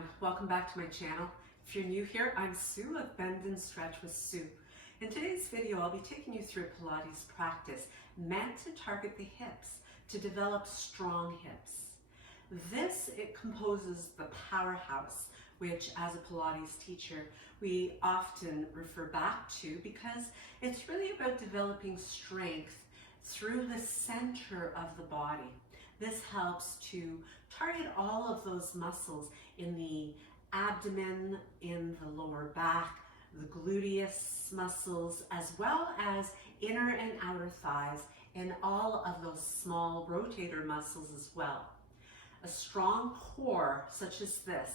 everyone, welcome back to my channel. If you're new here, I'm Sue of Bendnstretch with Sue. In today's video, I'll be taking you through a Pilates practice meant to target the hips, to develop strong hips. It composes the Powerhouse, which as a Pilates teacher, we often refer back to because it's really about developing strength through the center of the body. This helps to target all of those muscles in the abdomen, in the lower back, the gluteus muscles, as well as inner and outer thighs, and all of those small rotator muscles as well. A strong core such as this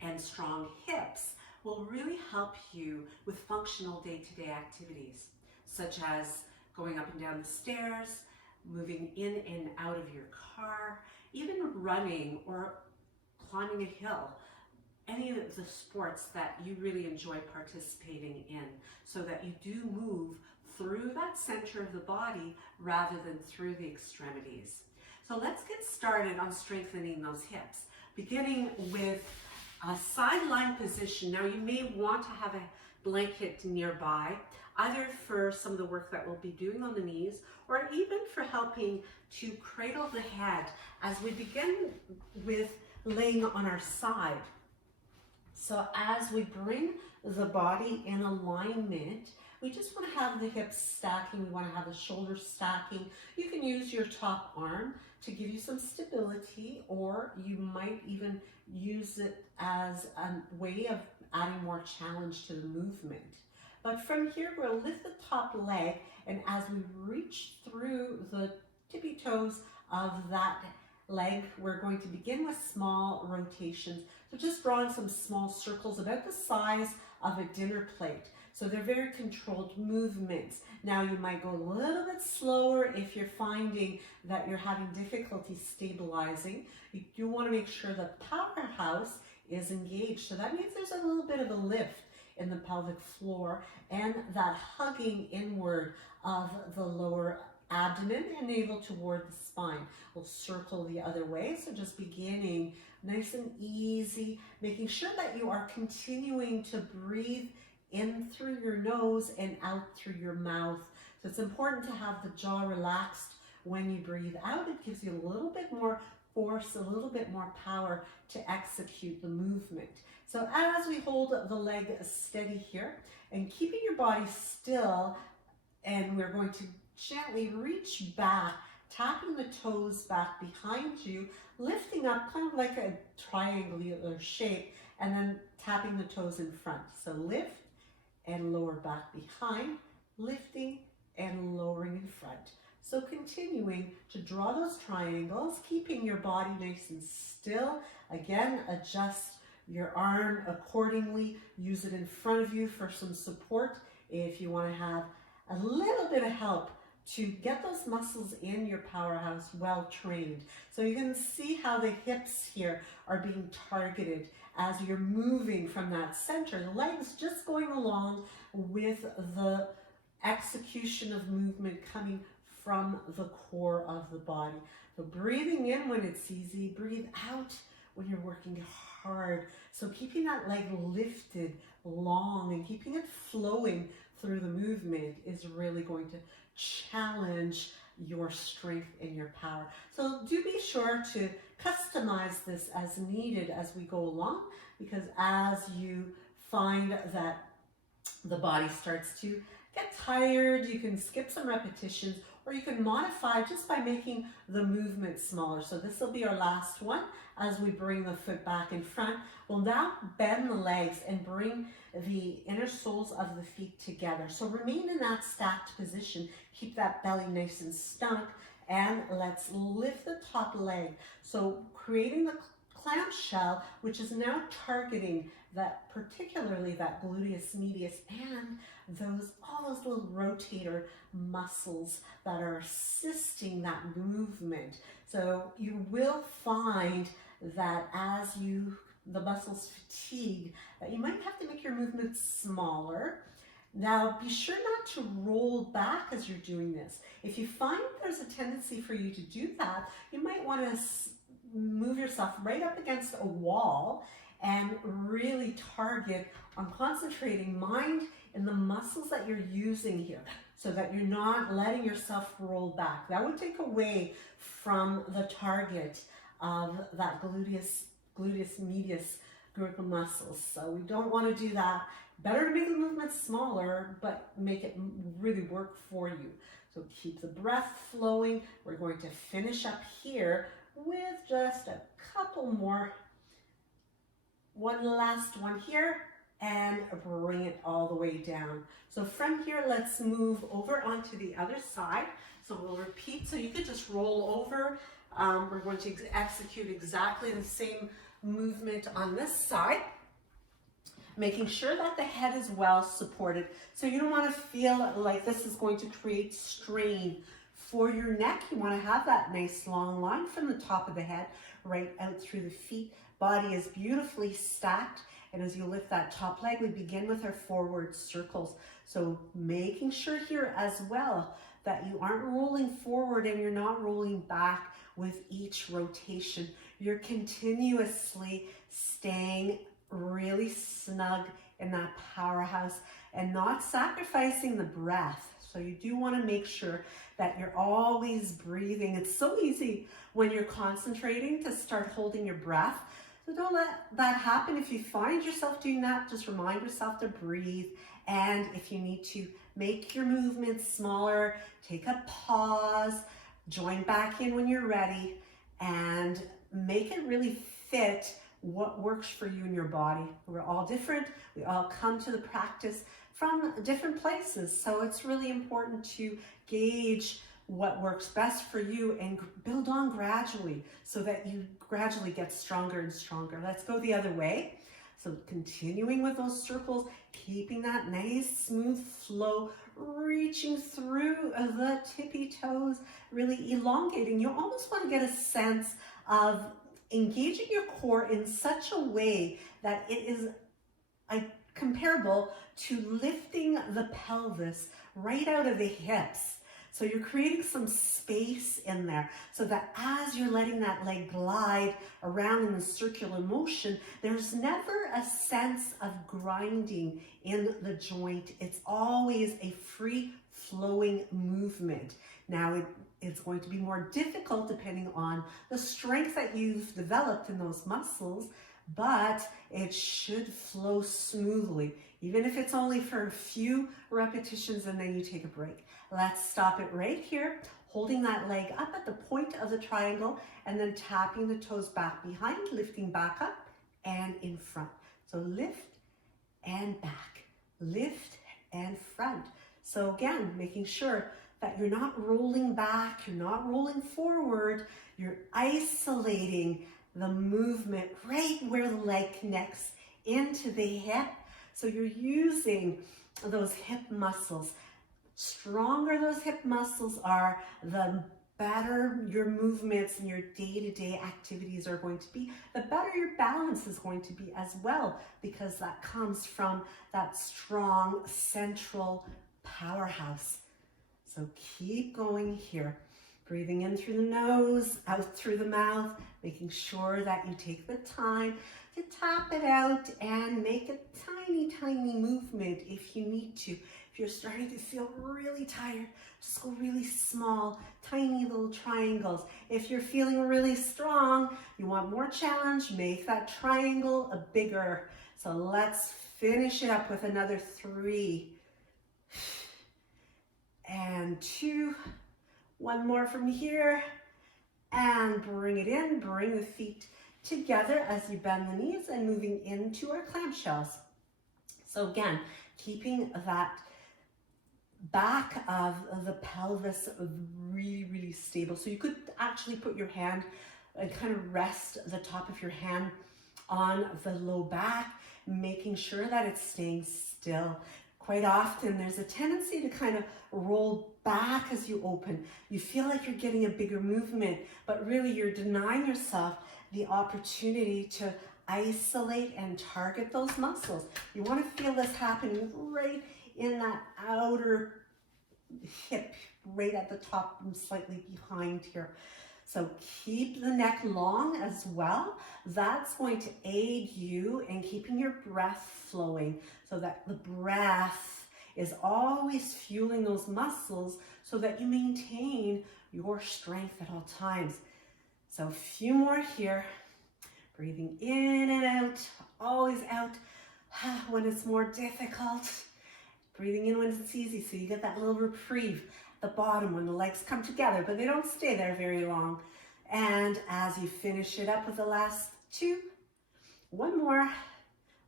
and strong hips will really help you with functional day-to-day activities, such as going up and down the stairs, moving in and out of your car, even running or climbing a hill, any of the sports that you really enjoy participating in, so that you do move through that center of the body rather than through the extremities. So let's get started on strengthening those hips, beginning with a sideline position. Now you may want to have a blanket nearby, either for some of the work that we'll be doing on the knees, or even for helping to cradle the head as we begin with laying on our side. So as we bring the body in alignment, we just want to have the hips stacking, we want to have the shoulders stacking. You can use your top arm to give you some stability, or you might even use it as a way of adding more challenge to the movement. But from here, we'll lift the top leg, and as we reach through the tippy toes of that leg, we're going to begin with small rotations. So just drawing some small circles about the size of a dinner plate. So they're very controlled movements. Now you might go a little bit slower if you're finding that you're having difficulty stabilizing. You do want to make sure the Powerhouse is engaged. So that means there's a little bit of a lift in the pelvic floor and that hugging inward of the lower abdomen and navel toward the spine. We'll circle the other way, so just beginning nice and easy, making sure that you are continuing to breathe in through your nose and out through your mouth. So it's important to have the jaw relaxed when you breathe out. It gives you a little bit more force, a little bit more power to execute the movement. So as we hold the leg steady here and keeping your body still, and we're going to gently reach back, tapping the toes back behind you, lifting up kind of like a triangular shape, and then tapping the toes in front. So lift and lower back behind, lifting and lowering in front. So continuing to draw those triangles, keeping your body nice and still. Again, adjust your arm accordingly. Use it in front of you for some support if you want to have a little bit of help to get those muscles in your Powerhouse well trained. So you can see how the hips here are being targeted as you're moving from that center. The legs just going along with the execution of movement coming from the core of the body. So breathing in when it's easy, breathe out when you're working hard. So keeping that leg lifted long and keeping it flowing through the movement is really going to challenge your strength and your power. So do be sure to customize this as needed as we go along, because as you find that the body starts to get tired, you can skip some repetitions, or you can modify just by making the movement smaller. So this will be our last one as we bring the foot back in front. We'll now bend the legs and bring the inner soles of the feet together. So remain in that stacked position. Keep that belly nice and snug, and let's lift the top leg. So creating the clam shell, which is now targeting that, particularly that gluteus medius and all those little rotator muscles that are assisting that movement. So you will find that as the muscles fatigue, that you might have to make your movements smaller. Now, be sure not to roll back as you're doing this. If you find there's a tendency for you to do that, you might want to move yourself right up against a wall and really target on concentrating mind in the muscles that you're using here, so that you're not letting yourself roll back. That would take away from the target of that gluteus medius group of muscles. So we don't want to do that. Better to make the movement smaller, but make it really work for you. So keep the breath flowing. We're going to finish up here with just a couple more. One last one here, and bring it all the way down. So from here, let's move over onto the other side. So we'll repeat. So you could just roll over. We're going to execute exactly the same movement on this side, making sure that the head is well supported. So you don't want to feel like this is going to create strain for your neck. You want to have that nice long line from the top of the head right out through the feet. Body is beautifully stacked. And as you lift that top leg, we begin with our forward circles. So making sure here as well that you aren't rolling forward and you're not rolling back with each rotation. You're continuously staying really snug in that powerhouse and not sacrificing the breath. So you do want to make sure that you're always breathing. It's so easy when you're concentrating to start holding your breath. So don't let that happen. If you find yourself doing that, just remind yourself to breathe. And if you need to make your movements smaller, take a pause, join back in when you're ready, and make it really fit what works for you and your body. We're all different. We all come to the practice from different places. So it's really important to gauge what works best for you and build on gradually so that you gradually get stronger and stronger. Let's go the other way. So continuing with those circles, keeping that nice smooth flow, reaching through the tippy toes, really elongating. You almost want to get a sense of engaging your core in such a way that it is comparable to lifting the pelvis right out of the hips. So you're creating some space in there so that as you're letting that leg glide around in the circular motion, there's never a sense of grinding in the joint. It's always a free flowing movement. Now it's going to be more difficult depending on the strength that you've developed in those muscles, but it should flow smoothly, even if it's only for a few repetitions and then you take a break. Let's stop it right here, holding that leg up at the point of the triangle and then tapping the toes back behind, lifting back up and in front. So lift and back, lift and front. So again, making sure that you're not rolling back, you're not rolling forward, you're isolating the movement right where the leg connects into the hip. So you're using those hip muscles. Stronger those hip muscles are, the better your movements and your day-to-day activities are going to be, the better your balance is going to be as well, because that comes from that strong central powerhouse. So keep going here, breathing in through the nose, out through the mouth, making sure that you take the time to tap it out and make a tiny, tiny movement if you need to. If you're starting to feel really tired, just go really small, tiny little triangles. If you're feeling really strong, you want more challenge, make that triangle a bigger. So let's finish it up with another 3 and 2. One more from here, and bring it in, bring the feet together as you bend the knees and moving into our clam shells. So again, keeping that back of the pelvis really, really stable. So you could actually put your hand and kind of rest the top of your hand on the low back, making sure that it's staying still. Quite often there's a tendency to kind of roll back as you open. You feel like you're getting a bigger movement, but really you're denying yourself the opportunity to isolate and target those muscles. You want to feel this happening right in that outer hip, right at the top and slightly behind here. So keep the neck long as well. That's going to aid you in keeping your breath flowing so that the breath is always fueling those muscles so that you maintain your strength at all times. So a few more here. Breathing in and out, always out when it's more difficult. Breathing in when it's easy, so you get that little reprieve at the bottom when the legs come together, but they don't stay there very long. And as you finish it up with the last two, one more,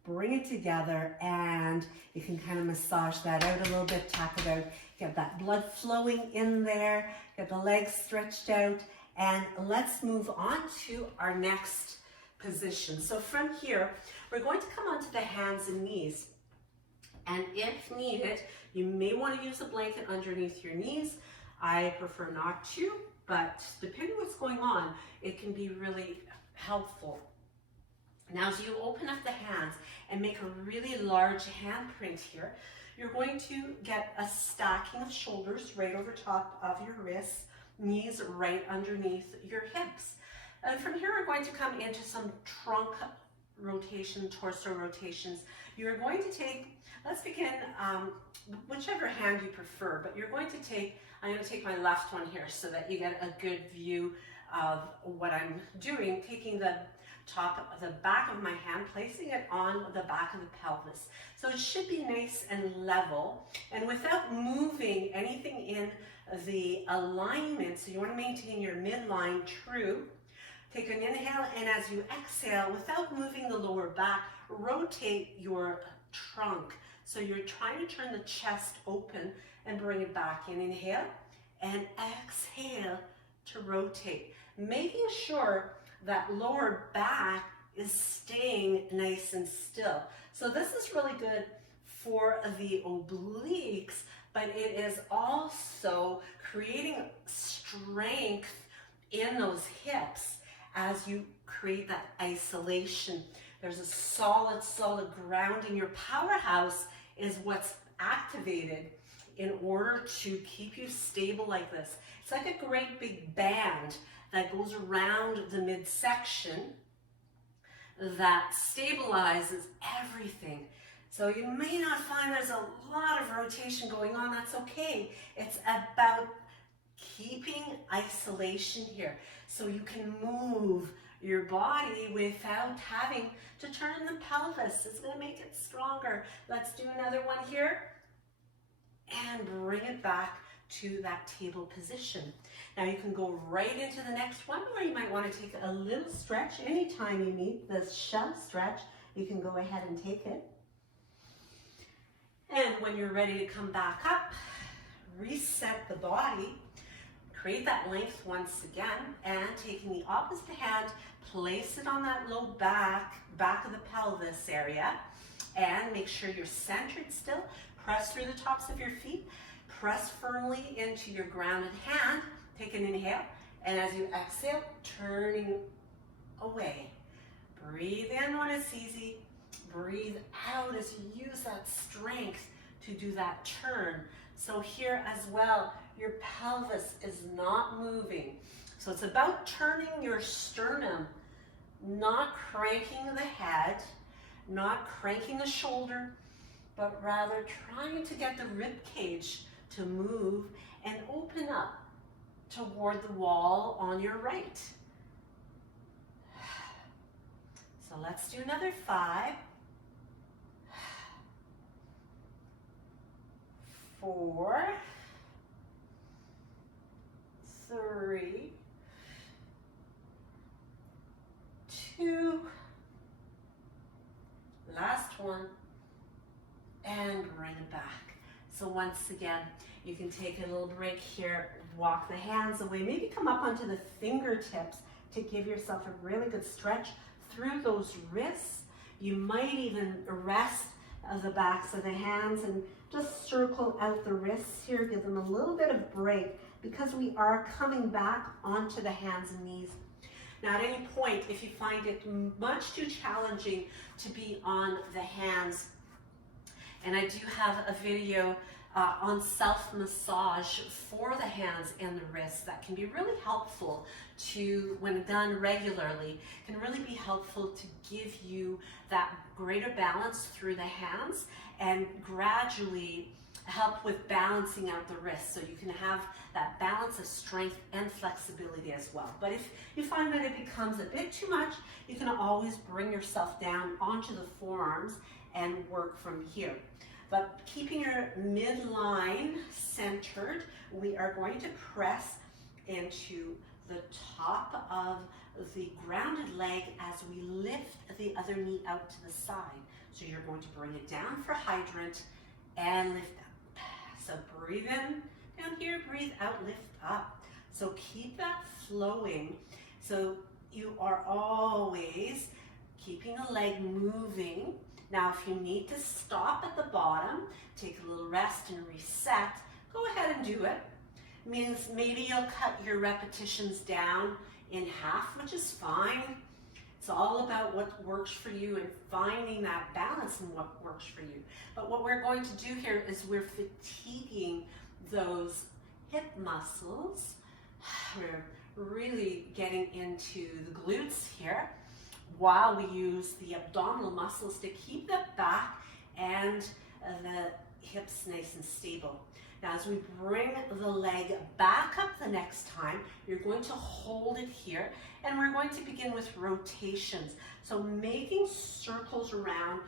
bring it together, and you can kind of massage that out a little bit, tap it out, get that blood flowing in there, get the legs stretched out, and let's move on to our next position. So from here, we're going to come onto the hands and knees. And if needed, you may want to use a blanket underneath your knees. I prefer not to, but depending what's going on, it can be really helpful. Now, as you open up the hands and make a really large handprint here, you're going to get a stacking of shoulders right over top of your wrists, knees right underneath your hips. And from here, we're going to come into some trunk rotation, torso rotations. You're going to take, let's begin, whichever hand you prefer, but you're going to take, I'm going to take my left one here so that you get a good view of what I'm doing, taking the back of my hand, placing it on the back of the pelvis. So it should be nice and level, and without moving anything in the alignment, so you want to maintain your midline true. Take an inhale, and as you exhale, without moving the lower back, rotate your trunk. So you're trying to turn the chest open and bring it back in. Inhale and exhale to rotate. Making sure that lower back is staying nice and still. So this is really good for the obliques, but it is also creating strength in those hips as you create that isolation. There's a solid grounding. Your powerhouse is what's activated in order to keep you stable like this. It's like a great big band that goes around the midsection that stabilizes everything. So you may not find there's a lot of rotation going on. That's okay. It's about keeping isolation here so you can move your body without having to turn the pelvis. It's going to make it stronger. Let's do another one here and bring it back to that table position. Now you can go right into the next one, or you might want to take a little stretch. Anytime you need this shell stretch, you can go ahead and take it. And when you're ready to come back up, reset the body. Create that length once again, and taking the opposite hand, place it on that low back of the pelvis area, and make sure you're centered still. Press through the tops of your feet. Press firmly into your grounded hand. Take an inhale, and as you exhale, turning away. Breathe in when it's easy. Breathe out as you use that strength to do that turn. So here as well, your pelvis is not moving. So it's about turning your sternum, not cranking the head, not cranking the shoulder, but rather trying to get the rib cage to move and open up toward the wall on your right. So let's do another 5, 4, 3, 2, last one, and bring it back. So once again, you can take a little break here, walk the hands away, maybe come up onto the fingertips to give yourself a really good stretch through those wrists. You might even rest the backs of the hands and just circle out the wrists here, give them a little bit of break because we are coming back onto the hands and knees. Now at any point, if you find it much too challenging to be on the hands, and I do have a video on self-massage for the hands and the wrists that can be really helpful to, when done regularly, can really be helpful to give you that greater balance through the hands and gradually help with balancing out the wrists so you can have that balance of strength and flexibility as well. But if you find that it becomes a bit too much, you can always bring yourself down onto the forearms and work from here. But keeping your midline centered, we are going to press into the top of the grounded leg as we lift the other knee out to the side. So you're going to bring it down for hydrant and lift up. So breathe in, down here, breathe out, lift up. So keep that flowing. So you are always keeping the leg moving. Now, if you need to stop at the bottom, take a little rest and reset, go ahead and do it. Means maybe you'll cut your repetitions down in half, which is fine. It's all about what works for you and finding that balance in what works for you. But what we're going to do here is we're fatiguing those hip muscles. We're really getting into the glutes here while we use the abdominal muscles to keep the back and the hips nice and stable. Now, as we bring the leg back up the next time, you're going to hold it here, and we're going to begin with rotations. So making circles around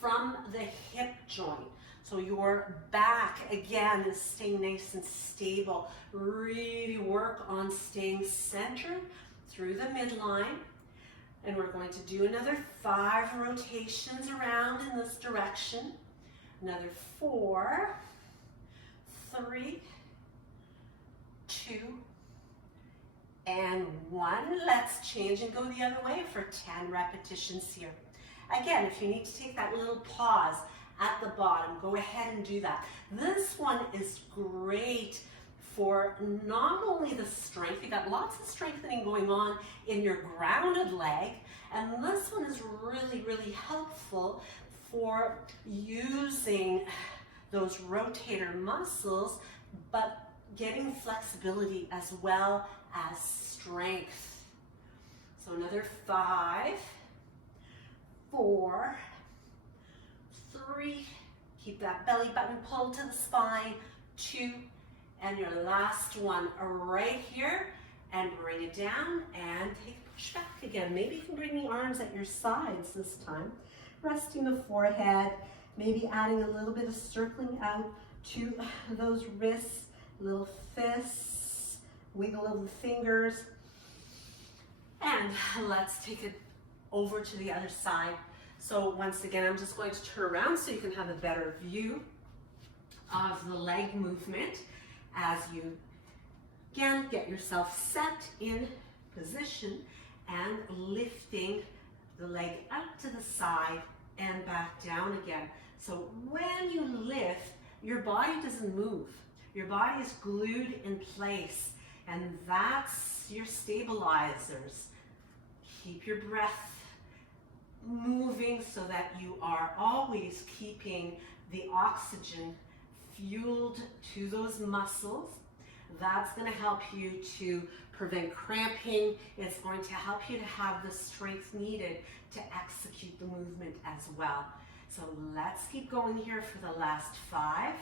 from the hip joint. So your back, again, is staying nice and stable. Really work on staying centered through the midline. And we're going to do another 5 rotations around in this direction. Another 4, 3, 2, and 1. Let's change and go the other way for 10 repetitions here. Again, if you need to take that little pause at the bottom, go ahead and do that. This one is great for not only the strength, you got lots of strengthening going on in your grounded leg, and this one is really, really helpful for using those rotator muscles, but getting flexibility as well as strength. So another 5, 4, 3, keep that belly button pulled to the spine, 2, and your last one right here, and bring it down and take a push back again. Maybe you can bring the arms at your sides this time, resting the forehead, maybe adding a little bit of circling out to those wrists, little fists, wiggle of the fingers. And let's take it over to the other side. So once again, I'm just going to turn around so you can have a better view of the leg movement as you, again, get yourself set in position and lifting the leg out to the side and back down again. So when you lift, your body doesn't move. Your body is glued in place, and that's your stabilizers. Keep your breath moving so that you are always keeping the oxygen fueled to those muscles. That's going to help you to prevent cramping. It's going to help you to have the strength needed to execute the movement as well. So let's keep going here for the last 5,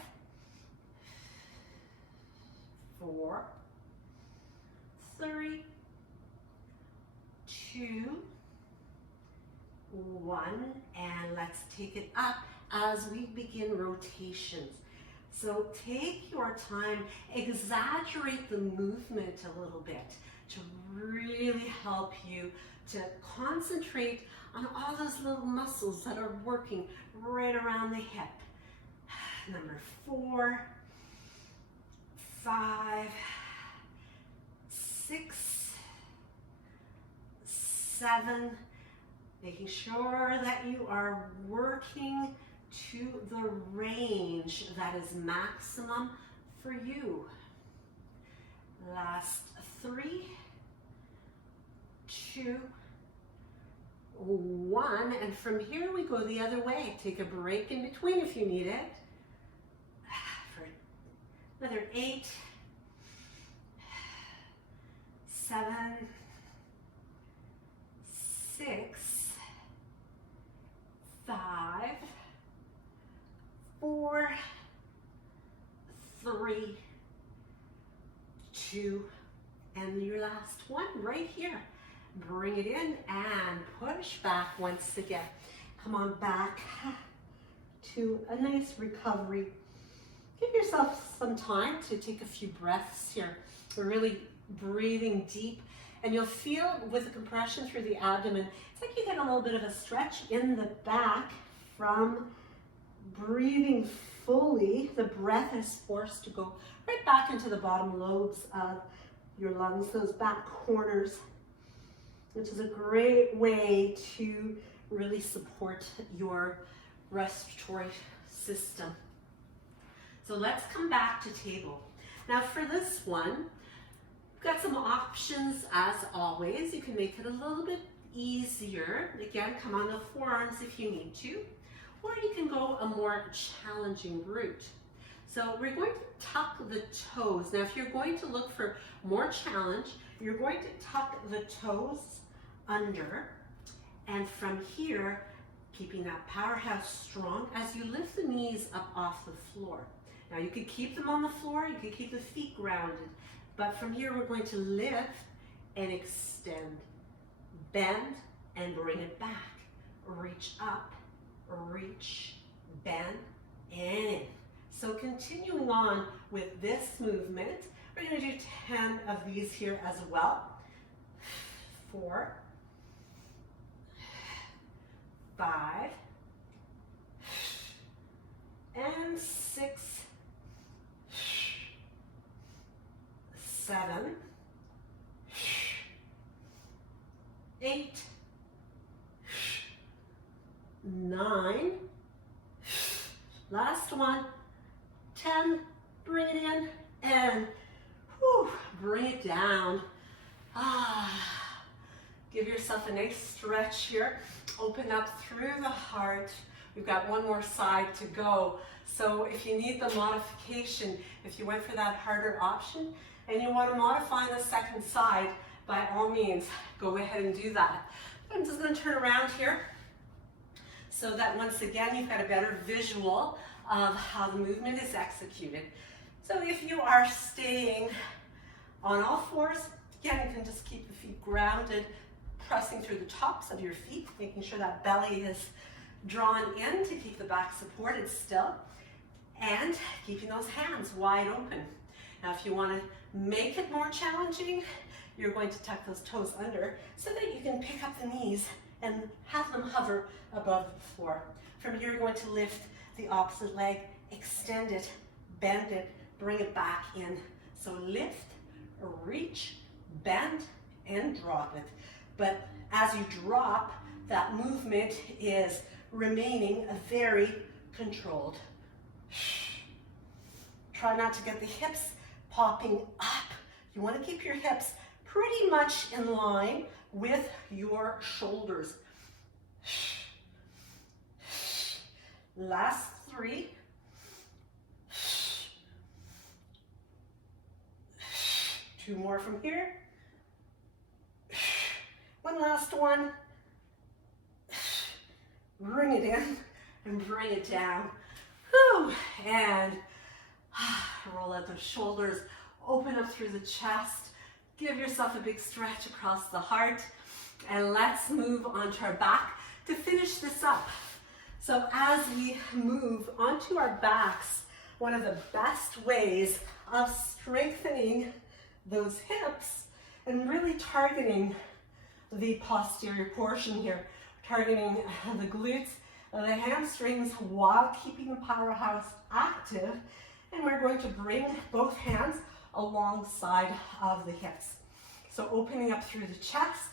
4, 3, 2, 1, and let's take it up as we begin rotations. So take your time, exaggerate the movement a little bit to really help you to concentrate on all those little muscles that are working right around the hip. Number 4, 5, 6, 7, making sure that you are working to the range that is maximum for you. Last 3, 2, 1, and from here we go the other way. Take a break in between if you need it. For Another 8, 7, 6, 5, 4, 3, 2, and your last one right here. Bring it in and push back once again. Come on back to a nice recovery. Give yourself some time to take a few breaths here. We're really breathing deep, and you'll feel with the compression through the abdomen, it's like you get a little bit of a stretch in the back from breathing fully. The breath is forced to go right back into the bottom lobes of your lungs, those back corners, which is a great way to really support your respiratory system. So let's come back to table. Now for this one, we've got some options as always. You can make it a little bit easier. Again, come on the forearms if you need to, or you can go a more challenging route. So we're going to tuck the toes. Now if you're going to look for more challenge, you're going to tuck the toes under, and from here, keeping that powerhouse strong as you lift the knees up off the floor. Now you could keep them on the floor, you could keep the feet grounded, but from here we're going to lift and extend, bend and bring it back, reach up, reach, bend, and in. So continuing on with this movement, we're going to do 10 of these here as well. 4, 5, and 6, 7, 8, 9, last one, 10, bring it in, and bring it down. Give yourself a nice stretch here. Open up through the heart. We've got one more side to go. So if you need the modification, if you went for that harder option and you want to modify the second side, by all means, go ahead and do that. I'm just going to turn around here so that once again you've got a better visual of how the movement is executed. So if you are staying on all fours, again, you can just keep the feet grounded, pressing through the tops of your feet, making sure that belly is drawn in to keep the back supported still, and keeping those hands wide open. Now, if you want to make it more challenging, you're going to tuck those toes under so that you can pick up the knees and have them hover above the floor. From here, you're going to lift the opposite leg, extend it, bend it, bring it back in. So lift, reach, bend, and drop it. But as you drop, that movement is remaining very controlled. Try not to get the hips popping up. You want to keep your hips pretty much in line with your shoulders. Last 3. Two more from here. One last one. Bring it in and bring it down. Whew. And roll out the shoulders, open up through the chest, give yourself a big stretch across the heart, and let's move onto our back to finish this up. So as we move onto our backs, one of the best ways of strengthening those hips and really targeting the posterior portion here, targeting the glutes, the hamstrings while keeping the powerhouse active. And we're going to bring both hands alongside of the hips. So opening up through the chest,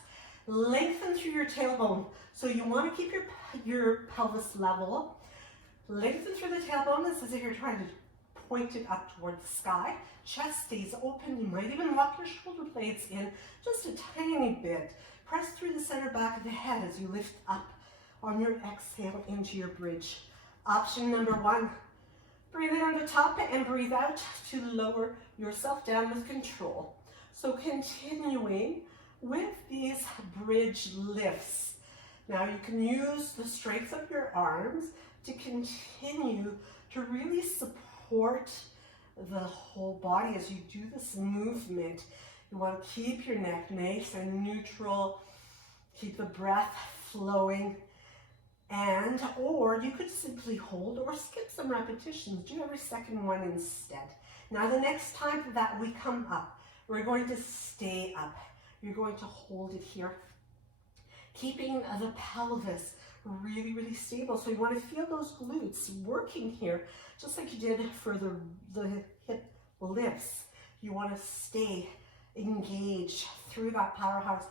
lengthen through your tailbone. So you want to keep your pelvis level. Lengthen through the tailbone. This is if you're trying to point it up toward the sky. Chest stays open. You might even lock your shoulder blades in just a tiny bit. Press through the center back of the head as you lift up on your exhale into your bridge. Option number 1, Breathe in on the top and breathe out to lower yourself down with control. So continuing with these bridge lifts. Now you can use the strength of your arms to continue to really support the whole body as you do this movement. You want to keep your neck nice and neutral, keep the breath flowing, or you could simply hold or skip some repetitions. Do every second one instead. Now the next time that we come up, we're going to stay up. You're going to hold it here, keeping the pelvis really, really stable. So you want to feel those glutes working here, just like you did for the hip lifts. You want to stay engaged through that powerhouse,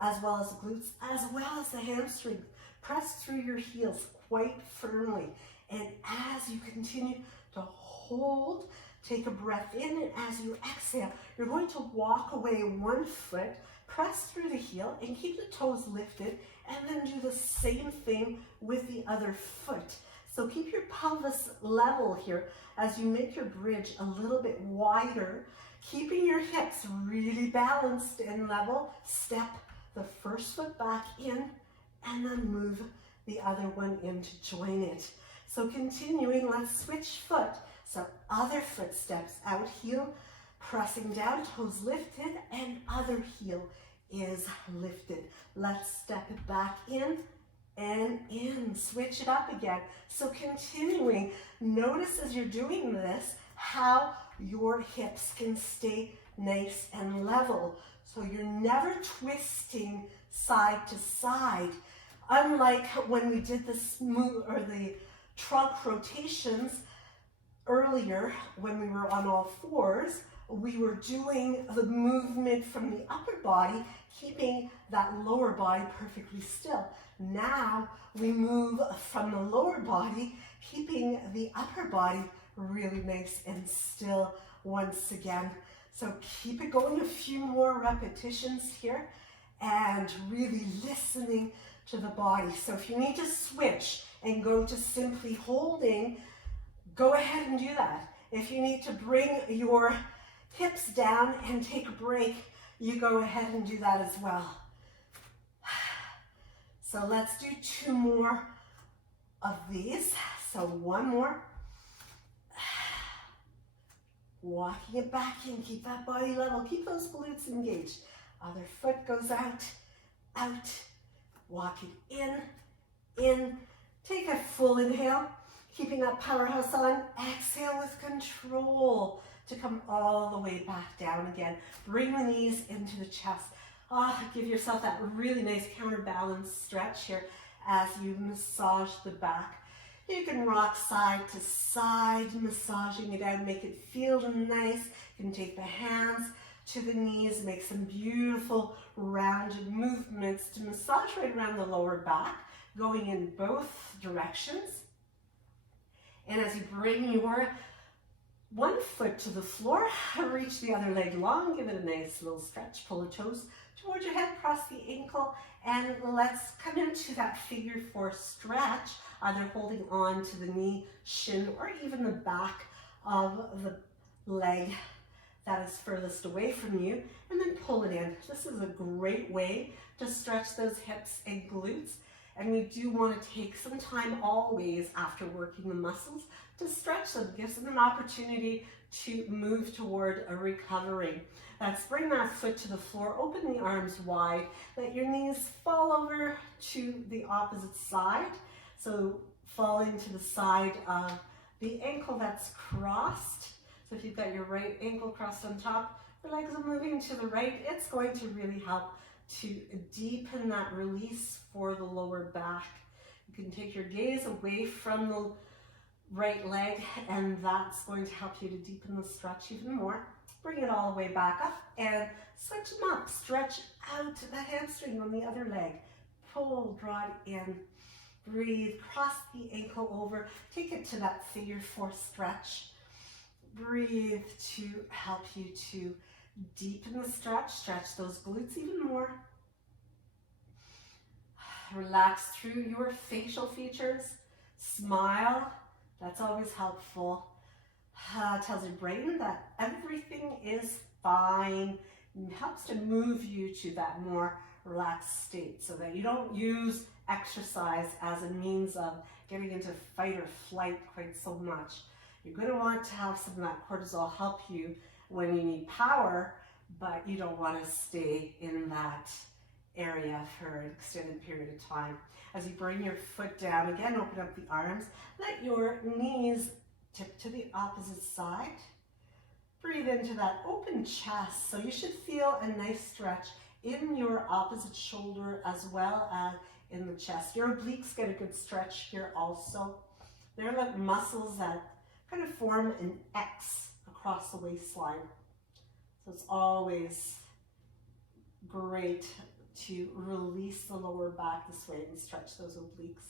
as well as the glutes, as well as the hamstrings. Press through your heels quite firmly. And as you continue to hold, take a breath in, and as you exhale, you're going to walk away one foot, press through the heel, and keep the toes lifted, and then do the same thing with the other foot. So keep your pelvis level here as you make your bridge a little bit wider, keeping your hips really balanced and level. Step the first foot back in, and then move the other one in to join it. So continuing, let's switch foot. So other foot steps out, heel pressing down, toes lifted, and other heel is lifted. Let's step it back in and in. Switch it up again. So continuing, notice as you're doing this how your hips can stay nice and level. So you're never twisting side to side. Unlike when we did the the trunk rotations earlier, when we were on all fours, we were doing the movement from the upper body, keeping that lower body perfectly still. Now we move from the lower body, keeping the upper body really nice and still once again. So keep it going, a few more repetitions here, and really listening to the body. So if you need to switch and go to simply holding, go ahead and do that. If you need to bring your hips down and take a break, you go ahead and do that as well. So let's do 2 more of these. So 1 more. Walking it back in, keep that body level, keep those glutes engaged. Other foot goes out, out. Walk it in. Take a full inhale, keeping that powerhouse on. Exhale with control to come all the way back down again. Bring the knees into the chest. Give yourself that really nice counterbalance stretch here as you massage the back. You can rock side to side, massaging it out, make it feel nice. You can take the hands to the knees, make some beautiful rounded movements to massage right around the lower back, going in both directions. And as you bring your one foot to the floor, reach the other leg long, give it a nice little stretch, pull the toes towards your head, cross the ankle, and let's come into that figure 4 stretch, either holding on to the knee, shin, or even the back of the leg that is furthest away from you, and then pull it in. This is a great way to stretch those hips and glutes, and we do want to take some time always after working the muscles to stretch them. It gives them an opportunity to move toward a recovery. Let's bring that foot to the floor, open the arms wide, let your knees fall over to the opposite side. So falling to the side of the ankle that's crossed. So if you've got your right ankle crossed on top, the legs are moving to the right. It's going to really help to deepen that release for the lower back. You can take your gaze away from the right leg, and that's going to help you to deepen the stretch even more. Bring it all the way back up and switch them up. Stretch out the hamstring on the other leg. Pull, draw it in. Breathe, cross the ankle over. Take it to that figure 4 stretch. Breathe to help you to deepen the stretch. Stretch those glutes even more. Relax through your facial features. Smile. That's always helpful. tells your brain that everything is fine, and helps to move you to that more relaxed state so that you don't use exercise as a means of getting into fight or flight quite so much. You're going to want to have some of that cortisol help you when you need power, but you don't want to stay in that area for an extended period of time. As you bring your foot down, again, open up the arms, let your knees tip to the opposite side. Breathe into that open chest, so you should feel a nice stretch in your opposite shoulder as well as in the chest. Your obliques get a good stretch here also. They're like muscles that kind of form an X across the waistline. So it's always great to release the lower back this way and stretch those obliques.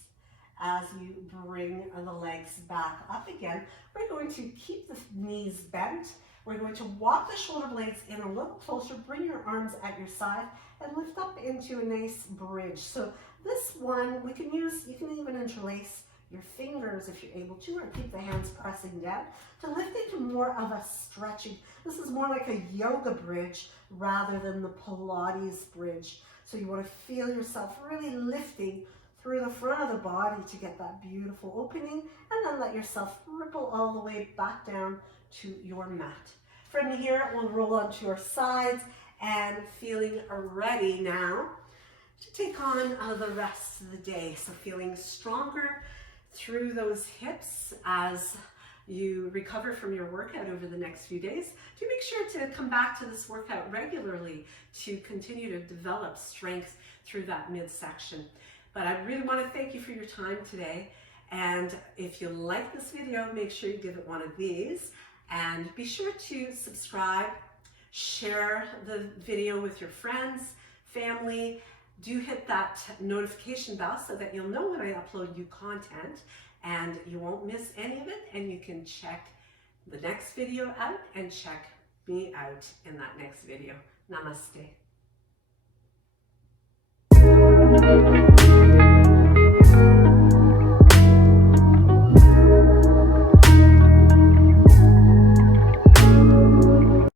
As you bring the legs back up again, we're going to keep the knees bent. We're going to walk the shoulder blades in a little closer, bring your arms at your side, and lift up into a nice bridge. So this one, you can even interlace your fingers if you're able to, or keep the hands pressing down to lift into more of a stretching. This is more like a yoga bridge rather than the Pilates bridge. So you want to feel yourself really lifting through the front of the body to get that beautiful opening, and then let yourself ripple all the way back down to your mat. From here, we'll roll onto our sides and feeling ready now to take on the rest of the day. So feeling stronger through those hips as you recover from your workout over the next few days. Do make sure to come back to this workout regularly to continue to develop strength through that midsection. But I really want to thank you for your time today. And if you like this video, make sure you give it one of these. And be sure to subscribe, share the video with your friends, family. Do hit that notification bell so that you'll know when I upload new content and you won't miss any of it, and you can check the next video out and check me out in that next video. Namaste.